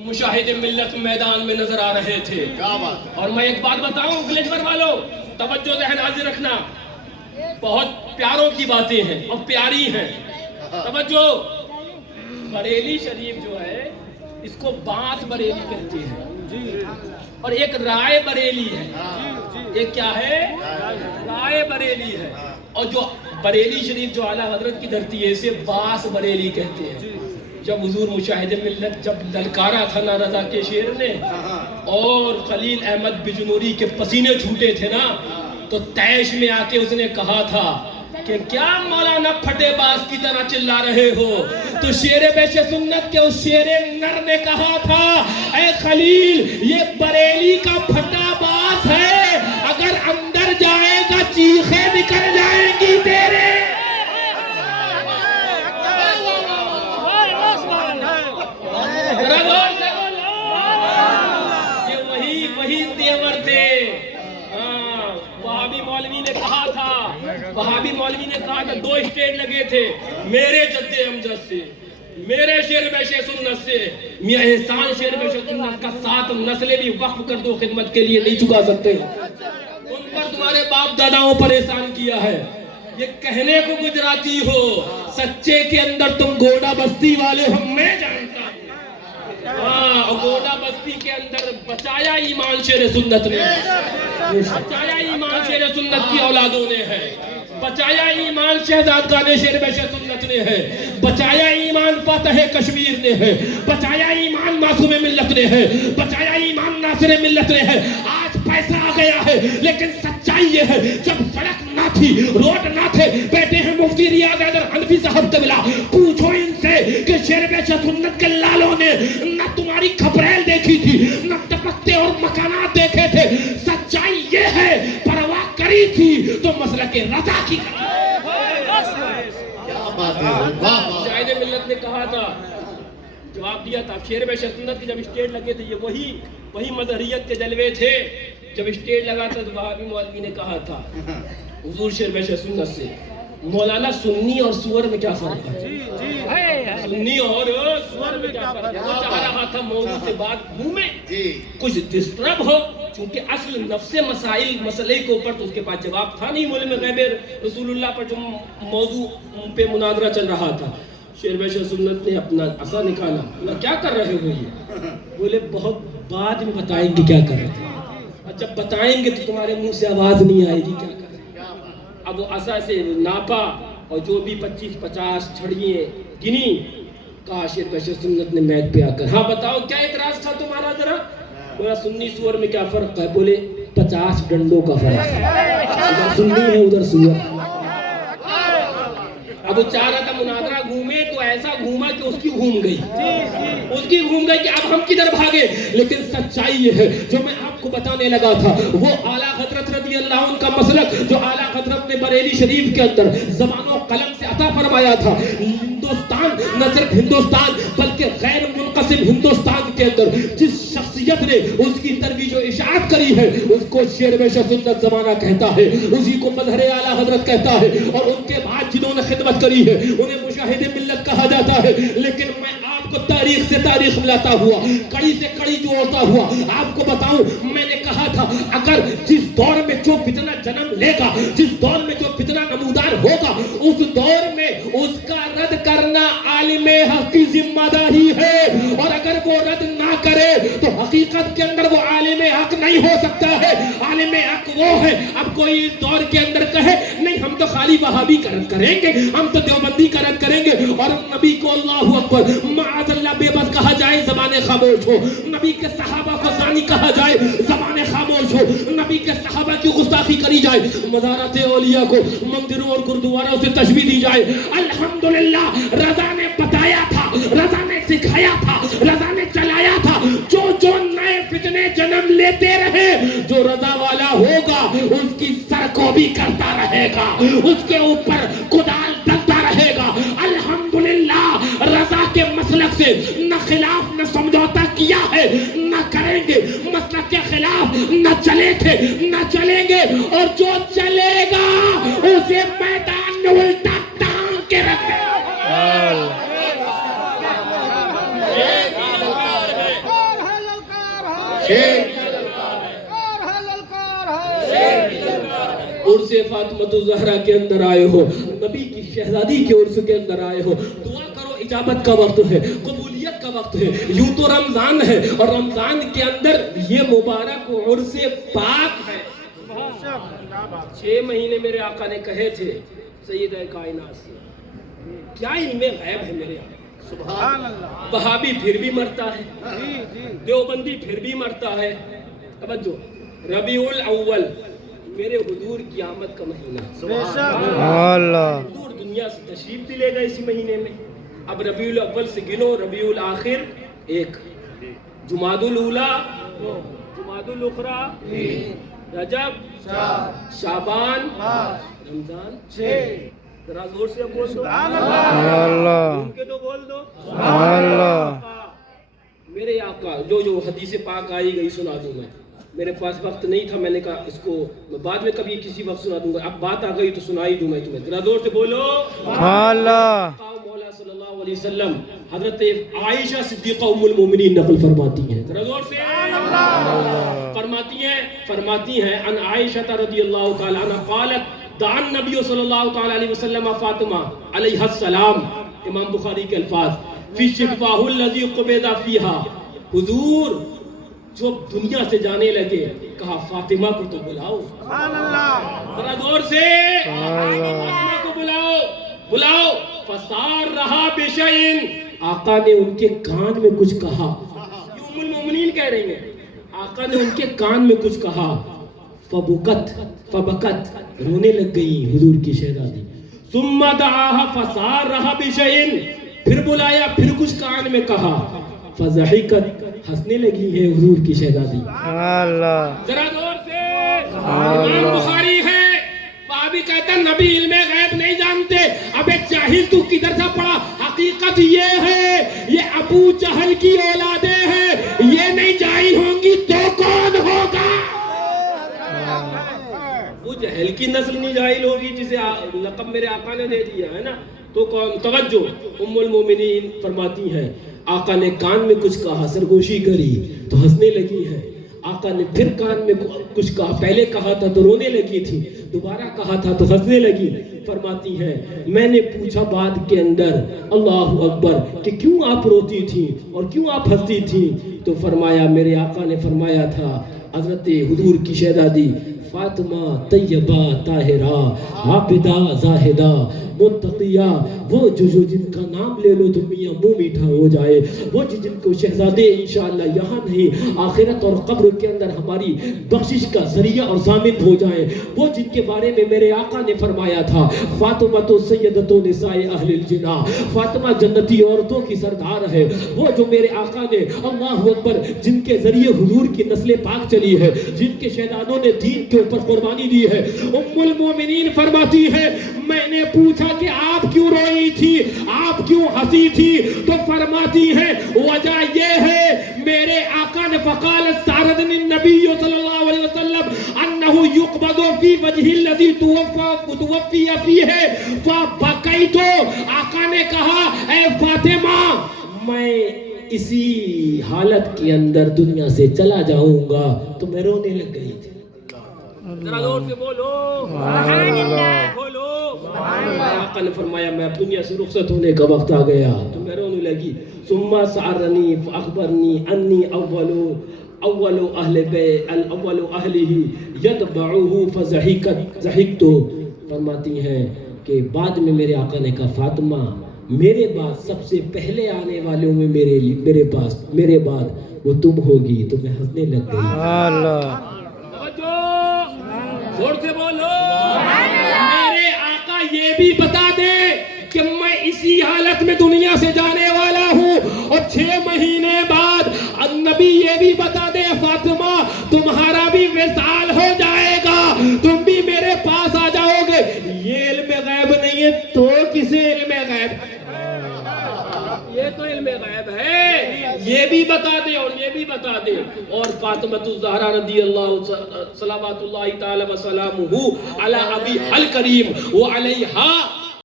مشاہد ملت میدان میں نظر آ رہے تھے. اور میں ایک بات بتاؤں گلیشور والوں، توجہ ذہن حاضر رکھنا، بہت پیاروں کی باتیں ہیں اور پیاری ہیں. توجہ، بریلی شریف جو ہے اس کو بانس بریلی کہتے ہیں، اور ایک رائے بریلی ہے. ایک کیا ہے؟ رائے بریلی ہے. اور جو بریلی شریف جو اعلیٰ حضرت کی دھرتی ہے اسے باس بریلی کہتے ہیں. جب حضور مشاہد ملت جب للکارا تھا نا رضا کے شیر نے اور خلیل احمد بجنوری کے پسینے چھوٹے تھے نا، تو تیش میں آ کے اس نے کہا تھا کہ کیا مولانا پھٹے باز کی طرح چلا رہے ہو؟ تو شیر بیش سنت کے اس شیر نر نے کہا تھا، اے خلیل یہ بریلی کا پھٹا باز ہے، اگر اندر جائے گا چیخیں نکل جائیں گی تیرے. وہی دیور تھے. وہابی مولوی نے کہا تھا 2 اسٹیج لگے تھے میرے جد امجد سے، میرے شیر بیش سنت سے. میاں احسان شیر بیش سنت کا 7 نسلیں بھی وقف کر دو خدمت کے لیے نہیں چکا سکتے. ان پر تمہارے باپ داداؤں پر احسان کیا ہے. یہ کہنے کو گجراتی ہو، سچے کے اندر تم گوڑا بستی والے ہو میں جانتا ہوں. گوڑا بستی کے اندر بچایا ایمان شیر سنت نے، بچایا ایمان شیر سنت کی اولادوں نے ہے، بچایا ایمان شہزادگان شیر بیش سنت نے ہے، بچایا ایمان فاتح کشمیر نے ہے، بچایا ایمان معصوم ملت نے ہے، بچایا ایمان ناصر ملت نے ہے. آج پیسہ آ گیا ہے لیکن سچائی یہ ہے، جب سڑک نہ تھی، روڈ نہ تھے، بیٹے ہیں مفتی ریاض حیدر حنفی صاحب قبلہ، پوچھو ان سے کہ شیر بیش سنت کے لالوں نے نہ تمہاری کھپریل دیکھی تھی، نہ ٹپکتے اور مکانات دیکھے تھے. سچائی یہ ہے، پرواہ کری تھی تو مسلک رضا کی. مشاہد ملت نے کہا تھا، جواب دیا تھا. شیر بیش سنت کی جب اسٹیج لگے تھے، یہ وہی مظہریت کے جلوے تھے. جب اسٹیج لگا تھا تو وہابی مولوی نے کہا تھا حضور شیر بیش سنت سے، مولانا سنی اور سور میں کیا فرق ہے؟ سنی اور سور میں کیا فرق ہے؟ وہ چاہ رہا تھا موضوع سے بات منہ میں کچھ ڈسٹرب ہو، چونکہ اصل نفس مسئلے کے اوپر تو اس کے پاس جواب تھا نہیں. مولوی غیب رسول اللہ پر جو موضوع پہ مناظرہ چل رہا تھا. شیر بیش سنت نے اپنا عصا نکالا، بولا کیا کر رہے ہو؟ یہ بولے بہت بعد میں بتائیں گے کیا کر رہے تھے، اور جب بتائیں گے تو تمہارے منہ سے آواز نہیں آئے گی کیا کر رہے تھے. اب وہ عصا سے ناپا اور جو بھی 25-50 چھڑیے گنی. کہا شیر بیش سنت نے میت پہ آ کر، ہاں بتاؤ کیا اعتراض تھا تمہارا ذرا؟ بولا سنی سور میں کیا فرق ہے؟ بولے 50 ڈنڈوں کا فرق ہے، ادھر سنی ہے ادھر سور. اب وہ چاہ رہا تھا مناظرہ گھومے تو ایسا گھوما کہ اس کی گھوم گئی کہ اب ہم کدھر بھاگے. لیکن سچائی یہ ہے جو میں آپ کو بتانے لگا تھا، وہ اعلیٰ حضرت رضی اللہ عنہ کا مسلک جو اعلیٰ حضرت نے بریلی شریف کے اندر زبان و قلم سے عطا فرمایا تھا. ہندوستان، نہ صرف ہندوستان بلکہ غیر منقسم ہندوستان کے اندر جس شخصیت نے اس کی ترویج و اشاعت کری ہے اس کو شیر بیش سنت زمانہ کہتا ہے، اسی کو مظہر اعلیٰ حضرت کہتا ہے. اور ان کے بعد جنہوں نے خدمت کری ہے انہیں مشاہد ملت کہا جاتا ہے. لیکن میں آپ کو تاریخ سے تاریخ ملاتا ہوا، کڑی سے کڑی جوڑتا ہوا آپ کو بتاؤں. میں نے کہا تھا اگر جس دور میں جو فتنہ جنم لے گا، جس دور میں جو فتنہ نمودار ہوگا، اس دور میں اس کا رد کرنا عالم حق کی ذمہ داری ہے. اور اگر وہ رد نہ کرے تو حقیقت کے اندر وہ عالم حق نہیں ہو سکتا ہے. عالم حق وہ ہے. اب کوئی اس دور کے اندر کہے نہیں ہم تو خالی وہابی کا رد کریں گے، ہم تو دیوبندی کا رد کریں گے، اور نبی کو اللہ اکبر معاذ اللہ بے بس کہا جائے زبان خاموش ہو، نبی کے صحابہ کو زانی کہا جائے زبان خاموش ہو، نبی کے صحابہ کی گستاخی کری جائے، مزارات اولیاء کو مندروں اور گردواروں سے تشبیہ دی جائے. الحمدللہ رضا نے بتایا تھا، رضا نے سکھایا تھا، رضا نے چلایا تھا. جو نئے فتنے جنم لیتے رہے، جو رضا والا ہوگا اس کی سر کو بھی کرتا رہے گا، اس کے اوپر کدال ڈلتا رہے گا. الحمدللہ رضا کے مسلک سے نہ خلاف نہ سمجھوتا کیا ہے، نہ کریں گے. مسلک کے خلاف نہ چلے تھے نہ چلیں گے، اور جو چلے گا اسے میدان میں الٹا ٹانگ کے رکھے. عرس فاطمہ الزہرا کے اندر آئے ہو، نبی کی شہزادی کے عرس کے اندر آئے ہو، دعا کرو، اجابت کا وقت ہے، قبولیت کا وقت ہے، یوں تو رمضان ہے اور رمضان کے اندر یہ مبارک عرس پاک ہے۔ 6 مہینے میرے آقا نے کہے تھے سید کائنات سے، کیا علم غیب ہے میرے آقا، سبحان اللہ۔ وہابی پھر بھی مرتا ہے، دیوبندی پھر بھی مرتا ہے۔ توجہ، ربیع الاول میرے حضور کی آمد کا مہینہ، سبحان اللہ۔ حضور دنیا سے تشریف بھی لے گئے اسی مہینے میں۔ اب ربیع الاول سے گنو، ربیع الاخر 1، جمادی الاولیٰ 2، جمادی الاخری 3، رجب 4، شعبان 5، رمضان 6۔ ذرا زور سے بول دو سبحان اللہ، ان کے تو بول دو سبحان اللہ۔ میرے آقا جو حدیث پاک آئی گئی سنا دوں میں، میرے پاس وقت نہیں تھا، میں نے کہا اس کو میں بعد میں کبھی کسی وقت سنا دوں گا، اب بات آ گئی تو سنائی دوں میں تمہیں۔ ذرا زور سے بولو سبحان اللہ۔ مولا صلی اللہ علیہ وسلم حضرت عائشہ صدیقہ ام المومنین نقل فرماتی ہیں، ذرا زور سے فرماتی ہیں ان عائشہ رضی اللہ تعالی عنہ قالت دعا النبی صلی اللہ تعالی علیہ وسلم فاطمہ علیہ السلام، امام بخاری کے الفاظ، فی شفاہ الذی قبض فیہا، حضور جو دنیا سے جانے لگے کہا فاطمہ کو تو بلاؤ، سبحان اللہ، ذرا زور سے فاطمہ کو بلاؤ۔ فصار رہا بشیء، آقا نے ان کے کان میں کچھ کہا، یہ ام المومنین کہہ رہی ہیں، آقا نے ان کے کان میں کچھ کہا، فبکت رونے لگ گئی حضور کی شہزادی، ثم دعاها فصار رہا بشیء، پھر بلایا، پھر کچھ کان میں کہا، فضحکت ہنسنے لگی ہے حضور کی شہزادی، ذرا زور سے۔ امام بخاری ہے، وہابی کہتا ہے نبی علم غیب نہیں جانتے، ابے جاہل تو کدھر سے پڑا، حقیقت یہ ہے یہ ابو جہل کی اولادیں ہیں، یہ نہیں جاہل ہوں گی تو کون ہوگا؟ ابو جہل کی نسل نہیں جاہل ہوگی جسے لقب میرے آقا نے دے دیا ہے نا، تو کون؟ توجہ، ام المومنین فرماتی ہیں آقا نے کان میں کچھ کہا، سرگوشی کری تو ہنسنے لگی ہے، آقا نے پھر کان میں کچھ کہا، پہلے کہا تھا تو رونے لگی تھی، دوبارہ کہا تھا تو ہنسنے لگی۔ فرماتی ہیں میں نے پوچھا بعد کے اندر اللہ اکبر کہ کیوں آپ روتی تھی اور کیوں آپ ہنستی تھی، تو فرمایا میرے آقا نے فرمایا تھا حضرت حضور کی شہزادی فاطمہ طیبہ طاہرہ عابدہ زاہدہ متقیہ، وہ جو جن کا نام لے لو تو میاں منہ میٹھا ہو جائے، وہ جن کو شہزادے انشاءاللہ یہاں نہیں آخرت اور قبر کے اندر ہماری بخشش کا ذریعہ اور ضامن ہو جائیں، وہ جن کے بارے میں میرے آقا نے فرمایا تھا فاطمہ تو سیدۃ نساء اہل الجنہ، فاطمہ جنتی عورتوں کی سردار ہے، وہ جو میرے آقا نے اللہ اکبر جن کے ذریعے حضور کی نسل پاک چلی ہے، جن کے شہزادوں نے دین کے اوپر قربانی دی ہے۔ ام المومنین فرماتی ہے میں نے پوچھا کہ آپ کیوں روئی تھی، آپ کیوں ہنسی تھی، تو فرماتی ہیں وجہ یہ ہے میرے آقا نے فقال ساردنی النبی صلی اللہ علیہ وسلم انہو یقبض فی وجہ الذی توفی فیہ فبکیت، آقا نے کہا اے فاطمہ میں اسی حالت کے اندر دنیا سے چلا جاؤں گا، تو میں رونے لگ گئی تھی۔ ذرا زور سے بولو سبحان اللہ، بولو سبحان اللہ۔ آقا نے فرمایا میں دنیا سے رخصت ہونے کا وقت آ گیا تو میں رونے لگی، ثم سعرنی فاخبرنی انی اول اہلہ یتبعہ فضحکت، فرماتی ہیں کہ بعد میں میرے آقا نے کہا فاطمہ میرے بعد سب سے پہلے آنے والوں میں میرے بعد وہ تم ہوگی، تو میں ہنسنے لگ گئی۔ اللہ زور سے بولو میرے آقا یہ بھی بتا دے کہ میں اسی حالت میں دنیا سے جانے والا ہوں، اور 6 مہینے بعد نبی یہ بھی بتا دے فاطمہ تمہارا بھی وصال ہو جائے گا، تم بھی میرے پاس آ جاؤ گے۔ یہ علم غیب نہیں ہے تو کسے علم غیب ہے؟ یہ تو علم غیب ہے، یہ بھی بتا دے اور یہ بھی بتا دے۔ اور فاطمہ الزہرا رضی اللہ صلوات اللہ تعالی وسلامہ علی ابی الکریم وعلیہا